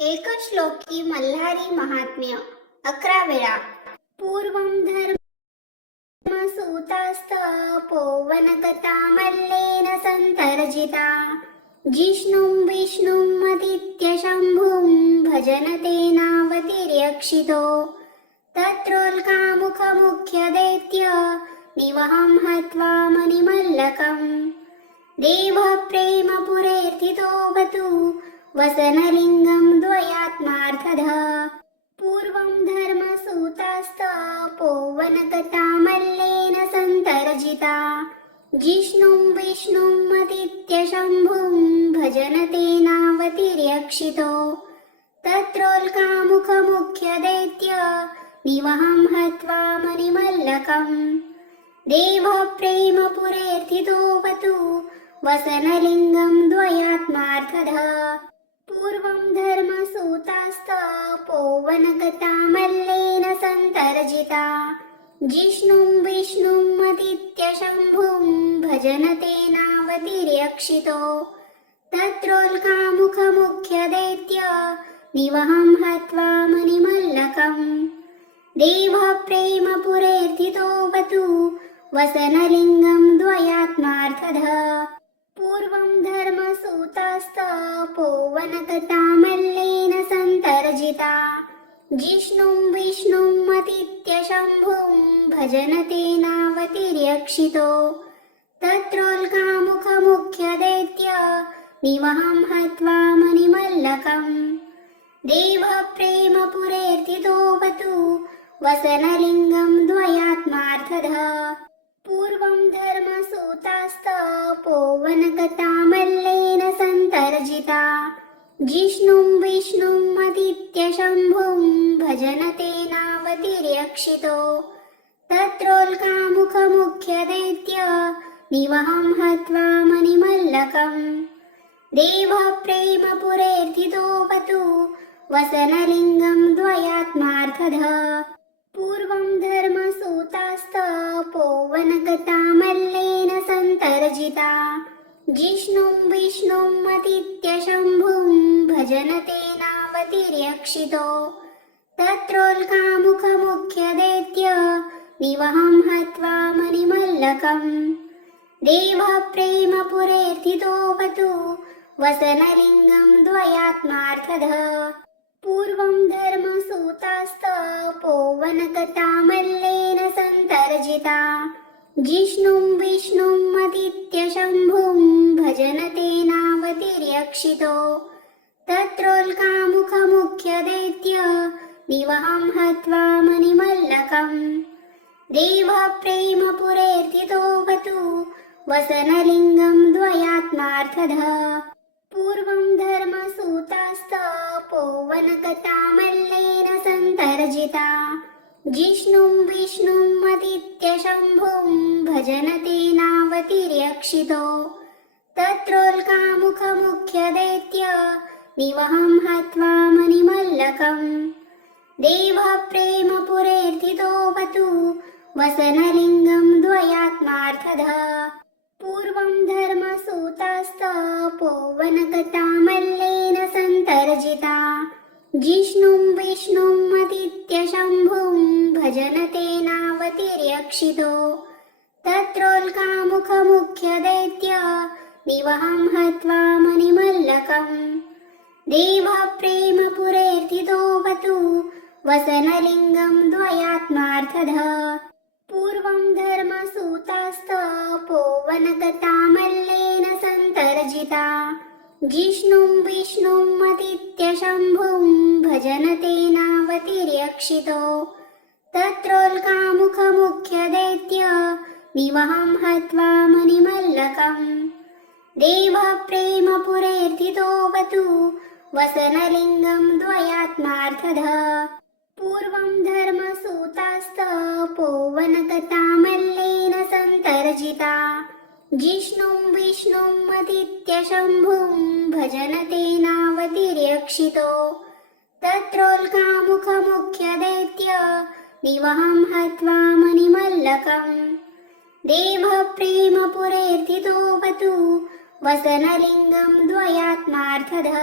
एकश्लोकी मल्हारी महात्म्य अकरा वेळा. पूर्वं धर्मसूतास्तपोवनकथा मल्लेन सन्तर्जिता. जिष्णुं अतीत्य शम्भुं भजन तेनावतिर्यक्षितो तत्रोल्कामुखमुख्यदैत्य निवहं हत्वा मणिमल्लकम्. देवप्रेमपुरेर्थितो वतु द्वयात्मार्थधा पूर्वं धर्मसूतास्तपोवनकथा मल्लेन सन्तर्जिता। जिष्णुं शम्भुं भजन तेनावतिर्यक्षितो तत्रोल्कामुखमुख्यदैत्य निवहं हत्वा मणिमल्लकम्। देवप्रेमपुरेर्थितो वतु वसनलिङ्गं द्वयात्मार्थधा पूर्वं सन्तर्जिता। जिष्णुं विष्णुम् अतीत्य शम्भुं भजन तेनावतिर्यक्षितो तत्रोल्कामुखमुख्यदैत्य निवहं हत्वा मणिमल्लकम् देवप्रेमपुरेर्थितो वतु वसनलिङ्गं द्वयात्मार्थधा। पूर्वं धर्मसूतास्तपोवनकथा मल्लेन जिष्णुं विष्णुम् अतीत्य शम्भुं भजन तेनावतिर्यक्षितो। तत्रोल्कामुखमुख्यदैत्य निवहं हत्वा मणिमल्लकम्। देवप्रेमपुरेर्थितो वतु वसनलिङ्गं द्वयात्मार्थधा पूर्वं धर्मसूतास्तपोवनकथा मल्लेन सन्तर्जिता जिष्णुं विष्णुम् अतीत्य शम्भुं भजन तेनावतिर्यक्षितो तत्रोल्कामुखमुख्यदैत्य निवहं हत्वा मणिमल्लकम् देवप्रेमपुरेर्थितो वतु वसनलिङ्गं द्वयात्मार्थधा। पूर्वं धर्मसूतास्तपोवनकथा मल्लेन सन्तर्जिता जिष्णुं विष्णुम् अतीत्य शम्भुं भजन तेनावतिर्यक्षितो। तत्रोल्कामुखमुख्यदैत्य निवहं हत्वा मणिमल्लकम्। देवप्रेमपुरेर्थितो वतु वसनलिङ्गं द्वयात्मार्थधा पूर्वं धर्मसूतास्तपोवनकथा मल्लेन सन्तर्जिता। जिष्णुं विष्णुम् तेनावतिर्यक्षितो तत्रोल्कामुखमुख्यदैत्य निवहं हत्वा मणिमल्लकम्। देवप्रेमपुरेर्थितो वतु वसनलिङ्गं द्वयात्मार्थधा पूर्वं धर्मसूतास्तपोवनकथा मल्लेन सन्तर्जिता। जिष्णुं विष्णुम् अतीत्य शम्भुं भजन तेनावतिर्यक्षितो तत्रोल्कामुखमुख्यदैत्य निवहं हत्वा मणिमल्लकम्। देवप्रेमपुरेर्थितो वतु वसनलिङ्गं द्वयात्मार्थधा पूर्वं धर्मसूतास्तपोवनकथा मल्लेन सन्तर्जिता। जिष्णुं विष्णुम् अतीत्य शम्भुं भजन तेनावतिर्यक्षितो तत्रोल्कामुखमुख्यदैत्य निवहं हत्वा मणिमल्लकम् देवप्रेमपुरेर्थितो वतु वसनलिङ्गं द्वयात्मार्थधा। पूर्वं धर्मसूतास्तपोवनकथा मल्लेन सन्तर्जिता। जिष्णुं विष्णुम् अतीत्य शम्भुं भजन तेनावतिर्यक्षितो तत्रोल्कामुखमुख्यदैत्य निवहं हत्वा मणिमल्लकम् देवप्रेमपुरेर्थितो वतु वसनलिङ्गं द्वयात्मार्थधा पूर्वं सन्तर्जिता। जिष्णुं विष्णुम् अतीत्य शम्भुं भजन तेनावतिर्यक्षितो तत्रोल्कामुखमुख्यदैत्य निवहं हत्वा मणिमल्लकम् देवप्रेमपुरेर्थितो वतु वसनलिङ्गं द्वयात्मार्थधा